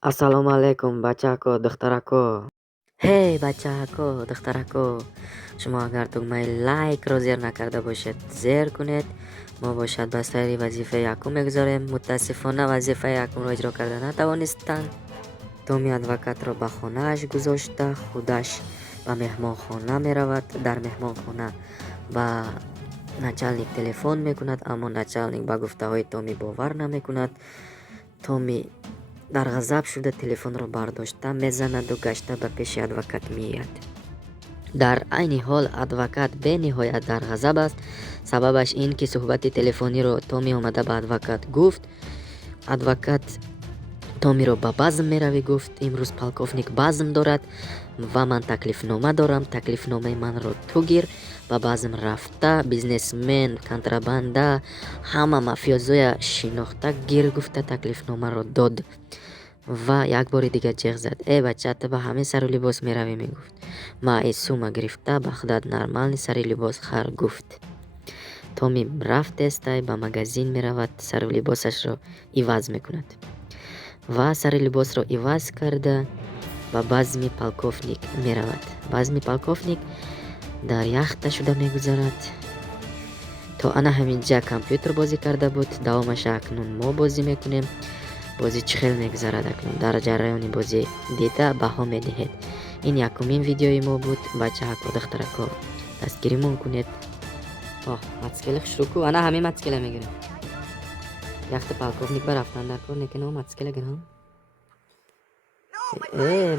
Assalamualaikum bacaku, dokter aku. Hey bacaku, dokter aku. شما اگر دکمه لایک رو زیر نکرده باشید زیر کنید. ما باشد بستری وظیفه یکم بگذاریم. متاسفانه وظیفه یکم رو اجرا کرده نتوانستند. تومی ادوکات رو به خانهاش گذاشته، خودش به مهمان خانه می رود. در مهمان خانه به نچلنیک تلفن میکند، اما نچلنیک به گفته های تومی باور نمیکند. تومی در غضب شده تلفن رو برداشته میزند و گشته به پیش ادوکات میآید. در عین حال ادوکات به نهایت در غضب است. سببش این که صحبت تلفنی رو تومی اومده به ادوکات گفت. ادوکات تومی رو به بزم میروی گفت امروز پالکوفنیک بزم دارد و من تکلیف نامه دارم، تکلیف نامه من رو تو گیر. به بزم رفته بیزنسمن، کنترابنده، همه مافیازوی شناخته گیر گفته تکلیف نامه رو داد و یک بار دیگه جیغ زد. ای بچه تو به همه سر و لباس میروی میگفت. ما ای سومه گرفته به خودت نرمال سر لباس خر گفت. تومی رفت استای به مگزین میرود، سر و لباسش رو عوض میکند و سر لباس رو عوض کرده و بزم پالکوفنیک می رود. بزم پالکوفنیک در یخت شده می گذارد. تا انا همینجا کامپیوتر بازی کرده بود، دوامش اکنون ما بازی میکنیم. بازی چخیل میگذرد اکنون. در جریان بازی دیده بها میدهید. این یکمین ویدیوی ما بود. بچه ها کو دختر کو دستگیریمون کنید. متسکل شروع کو. انا همین متسکل میگیریم. یخت پالکوفنیک برفتن در کار نکنه و متسکل گرم.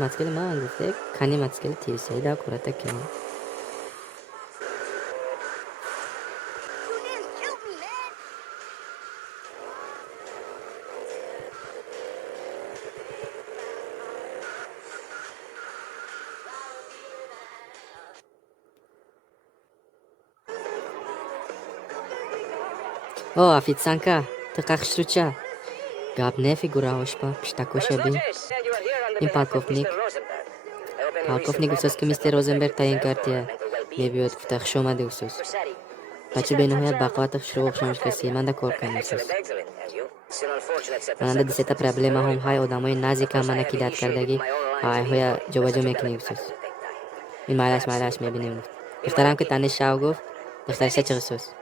متسکل من گفته کنی متسکل تیرسایی دا کورتا کنی. официантка, ты как штруча? Gab ne figura hoşpa, piştakoşa bi. این پالکوفنیک گفتست که میستر روزنبرگ تعیین کرده میبیاد گفته خوش آمده گفتست. بچه به نهایت بقواتش شروع خشمش کسی من دا کار کنیم گفتست. من دیستا پرابلم هم های آدمای نزدیک من کیدات کردگی های های جوجو میکنی گفتست. این مایلاش میبینیم گفت. دخترم که تنش شاو گفت دخترش چه گفتست.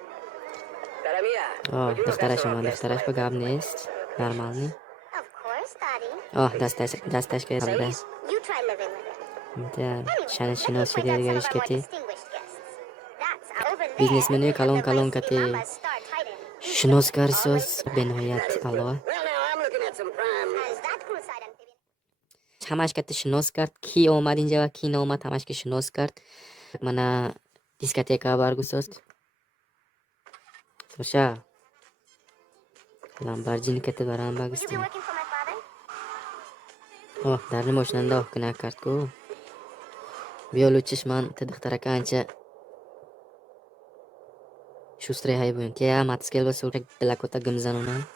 دخترش به گاب نیست نرمال نی. دستش که نبوده. شان شناس شده دیگریش کتی. بیزنسمنی کلون کتی شناس کرسوس به نهایت الله. همش کتی شناس کرد کی اومد اینجا و کی نامد همش که شناس کرد. من دیسکتیکا برگزارست. سوشا لامبورجینی کتی برام بگستیم. در نموش ننداخ کنه کرد کو. بیالوچش من تدخترک انچه شوستری های بودن که یا ماتسکل و سوره بلکوتا گمزنونه.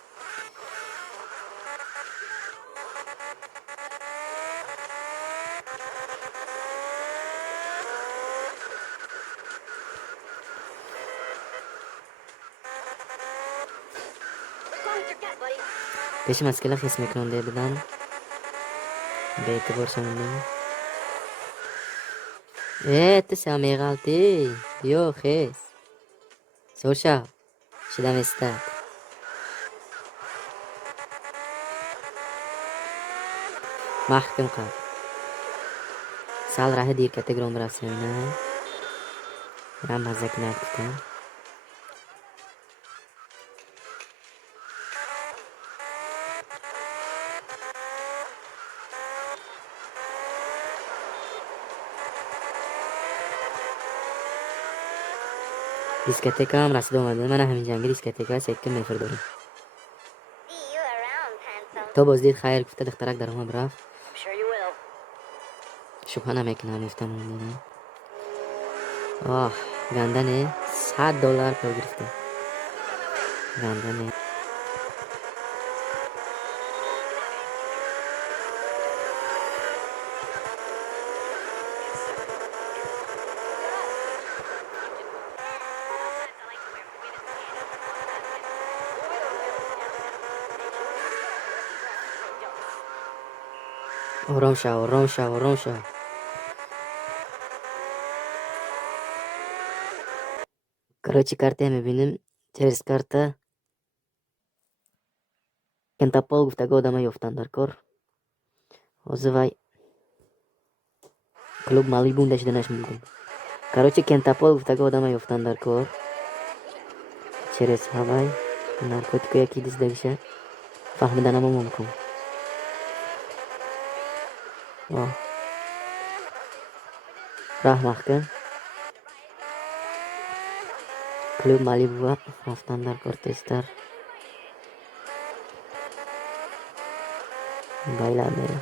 پیش مسکل خیس میکننده بدن به اعتبار شمونده. تسامی غلطی بیو خیس سوشا شدم استاد محکم قد سال راه دیر کتی گرام براسیم نه برام مزک نکتن. دیسکتیکا هم رسید اومده. من همین جنگی دیسکتیکا سکه میفردارم. تو بازدید خیر گفته دخترک در اومد رفت. شبه نمیکنم گفتم اون گندنه $100 پر گرفته. گندنه آرام شو آرام شو آرام شو. Короче, карта میبینیم через карта кентапол гуфтаги одама ёфтанд дар кор. ҳозир вай клуб Малибу дашиданаш мумкин. Короче, кентапол гуфтаги одама ёфтанд дар кор. Через ҳавай наркотику яки диздагиша фаҳмиданама мумкин. Раҳм кун. Клуб Малибу рафтанд дар кор тезтар. Байла мера.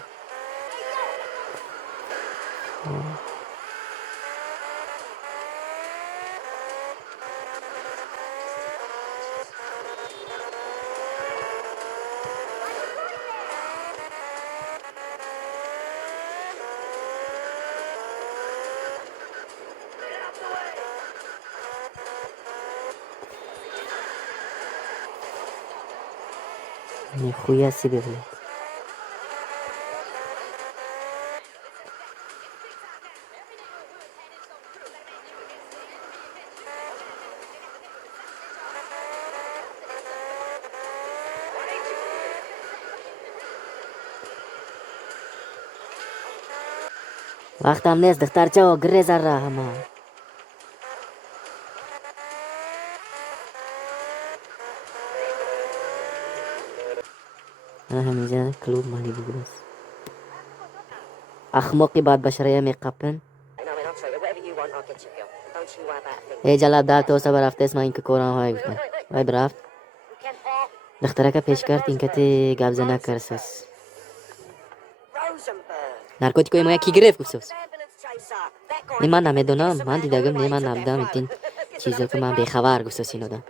Нихуя себе, блядь. Вақтам нест, духтарчао, гире зарра ҳама. ана ҳаминҷа клуб Малибу будаст. Ахмоқи бадбашарая меқапин. ҷалаб дар тоса барафтест, ман инка корам ҳай гуфтам. Вай бирафт. Духтарака пеш кард, инкати габза накарсас. Наркотикои моя ки гирефт гуфтас? Ман намедонам, ман дидагам не, ман набудам ин чизо ки ман бехабар гуфтас ин одам.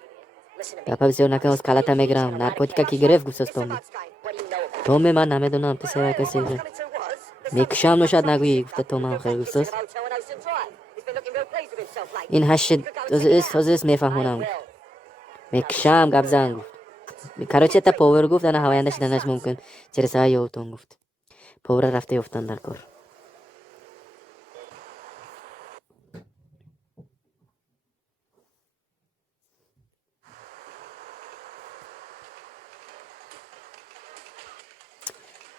Гапа бисёр накам, оз калата мегирам. Наркотика ки гирефт гуфтас Томи. Томи ман намедонам, писара каси гуфт. Мекушам ношад нагӯи гуфта Томи охир гуфтас. ин ҳашт ҳозир мефаҳмонам гуфт. Мекушам гапзан гуфт. Короче та повер гуфт, ана ҳаваянда шиданаш мумкин. Через ҳава ёвтон гуфт. Повра рафта ёфтан дар кор.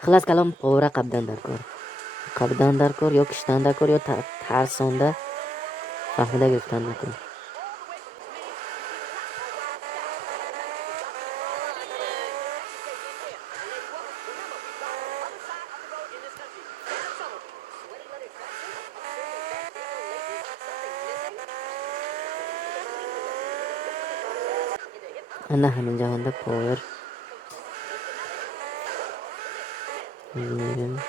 خلاص کلام پورا قبدن در کار. قبدن در کار یا کشتن در کار یا ترسانده فهمیده گرفتن در کار. انا همینجا هنده پاور میرم.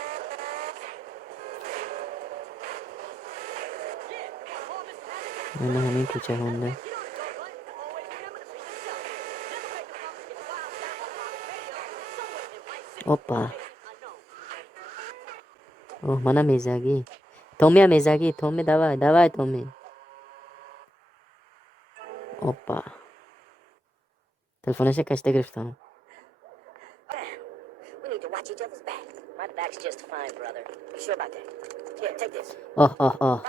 انا همین کوچه هنده اوپا. اوه منم میزگی. تومی هم میزگی. تومی دوای دوای تومی. اوپا. تلفونش کشته گرفتم. اوه اوه اوه.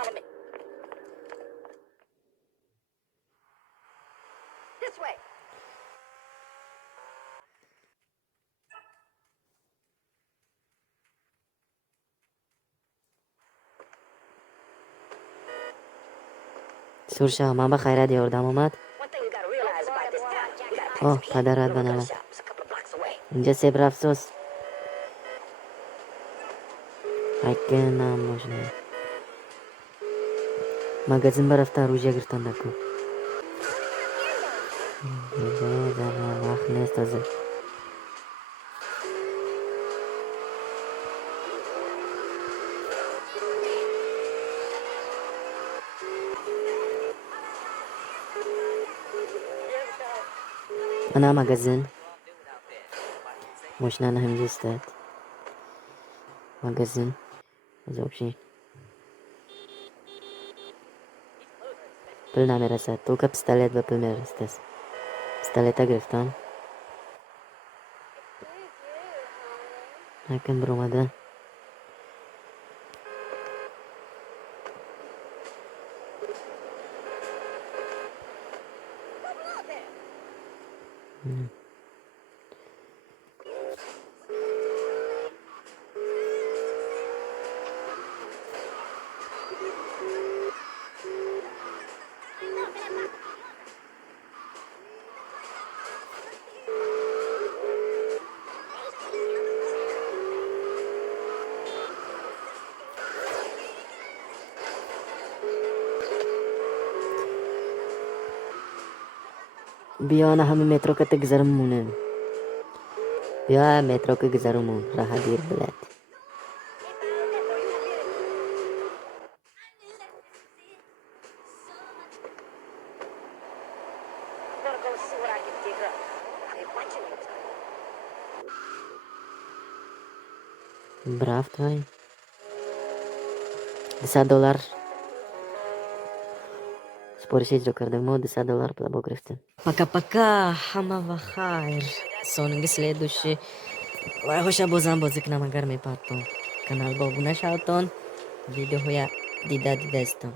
سورشا من به خیرت یاردم اومد. اوه پدرت بنامد. اینجا سیب رفسوس. حکنم ماشنه. مغازین برفتن روژه گرفتن دکو. وقت نیست تازه. انا مغازین. ماشنه همینجا استاد. مغازین. زوبشی. پل نمیرسد. تو که پستالت به پل میرسد. پستالت گرفتم. نکن بر اومده. بیا همه مترو که تگذرمونه. بیا مترو که گذرمون راه دیر بلد. Брав твой. $10. Споришь, кардемо $10 плабо грифтин. Пока-пока, хамава хайр. Сонги следующий. Лайхоша бозам бозик намагар мепартон. Канал бобуна шаутон. Видео я дида истон.